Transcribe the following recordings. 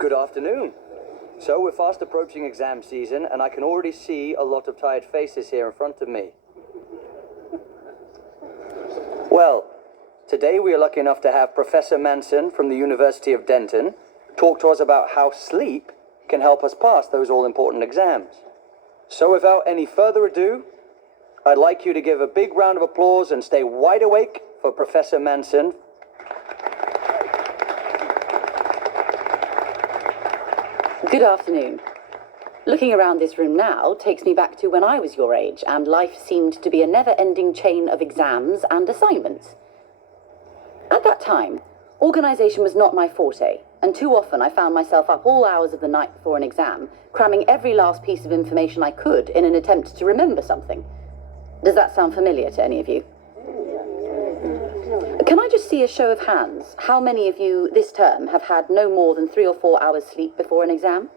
Good afternoon. So we're fast approaching exam season, and I can already see a lot of tired faces here in front of me. Well, today we are lucky enough to have Professor Manson from the University of Denton talk to us about how sleep can help us pass those all-important exams. So without any further ado, I'd like you to give a big round of applause and stay wide awake for Professor Manson. Good afternoon. Looking around this room now takes me back to when I was your age and life seemed to be a never-ending chain of exams and assignments. At that time, organisation was not my forte, and too often I found myself up all hours of the night before an exam, cramming every last piece of information I could in an attempt to remember something. Does that sound familiar to any of you? Can I just see a show of hands? How many of you this term have had no more than 3 or 4 hours sleep before an exam?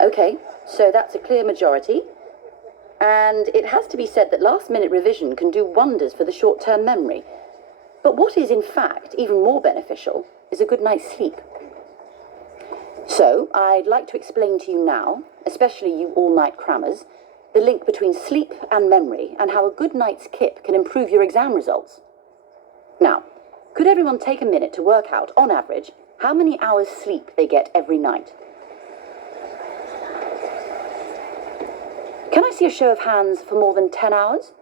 Okay, so that's a clear majority. And it has to be said that last-minute revision can do wonders for the short-term memory. But what is, in fact, even more beneficial is a good night's sleep. So, I'd like to explain to you now, especially you all-night crammers, the link between sleep and memory, and how a good night's kip can improve your exam results. Now, could everyone take a minute to work out, on average, how many hours sleep they get every night? Can I see a show of hands for more than 10 hours?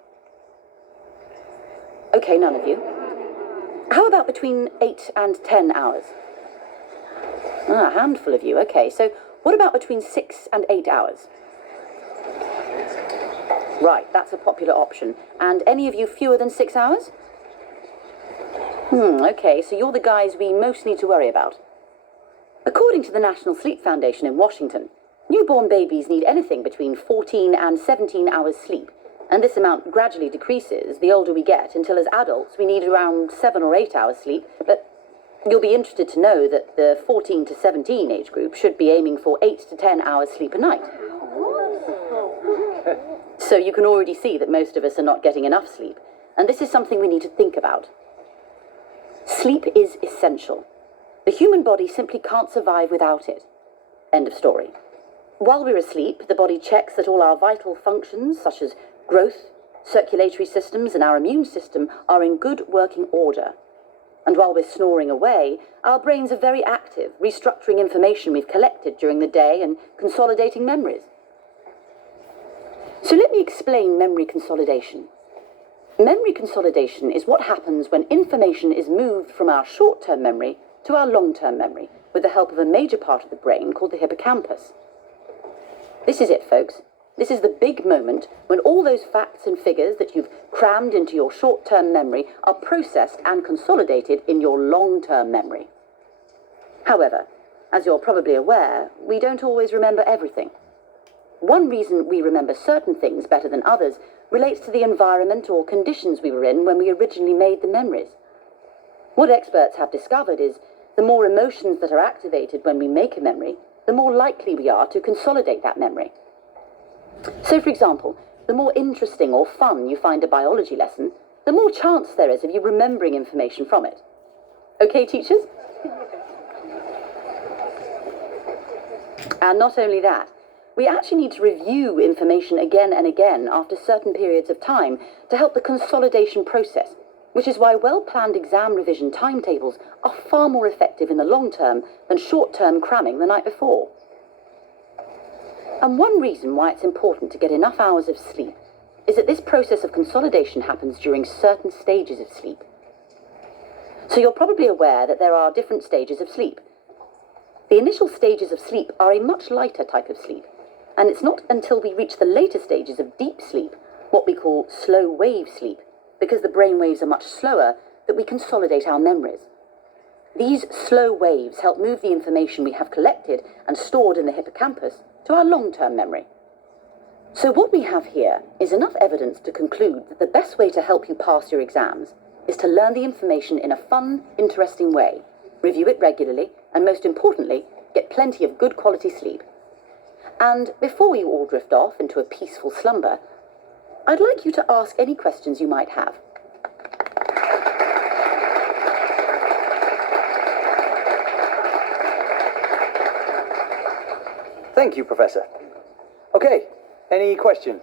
Okay, none of you. How about between 8 and 10 hours? A handful of you, okay. So what about between 6 and 8 hours? Right, that's a popular option. And any of you fewer than 6 hours? Okay, so you're the guys we most need to worry about. According to the National Sleep Foundation in Washington, newborn babies need anything between 14 and 17 hours sleep, and this amount gradually decreases the older we get until as adults we need around 7 or 8 hours sleep, but you'll be interested to know that the 14 to 17 age group should be aiming for 8 to 10 hours sleep a night. So you can already see that most of us are not getting enough sleep, and this is something we need to think about. Sleep is essential. The human body simply can't survive without it. End of story. While we're asleep, the body checks that all our vital functions, such as growth, circulatory systems, and our immune system, are in good working order. And while we're snoring away, our brains are very active, restructuring information we've collected during the day and consolidating memories. So let me explain memory consolidation. Memory consolidation is what happens when information is moved from our short-term memory to our long-term memory with the help of a major part of the brain called the hippocampus. This is it, folks. This is the big moment when all those facts and figures that you've crammed into your short-term memory are processed and consolidated in your long-term memory. However, as you're probably aware, we don't always remember everything. One reason we remember certain things better than others relates to the environment or conditions we were in when we originally made the memories. What experts have discovered is the more emotions that are activated when we make a memory, the more likely we are to consolidate that memory. So, for example, the more interesting or fun you find a biology lesson, the more chance there is of you remembering information from it. Okay, teachers? And not only that, we actually need to review information again and again after certain periods of time to help the consolidation process, which is why well-planned exam revision timetables are far more effective in the long term than short-term cramming the night before. And one reason why it's important to get enough hours of sleep is that this process of consolidation happens during certain stages of sleep. So you're probably aware that there are different stages of sleep. The initial stages of sleep are a much lighter type of sleep, and it's not until we reach the later stages of deep sleep, what we call slow wave sleep, because the brain waves are much slower, that we consolidate our memories. These slow waves help move the information we have collected and stored in the hippocampus to our long-term memory. So what we have here is enough evidence to conclude that the best way to help you pass your exams is to learn the information in a fun, interesting way, review it regularly, and most importantly, get plenty of good quality sleep. And before you all drift off into a peaceful slumber, I'd like you to ask any questions you might have. Thank you, Professor. Okay, any questions?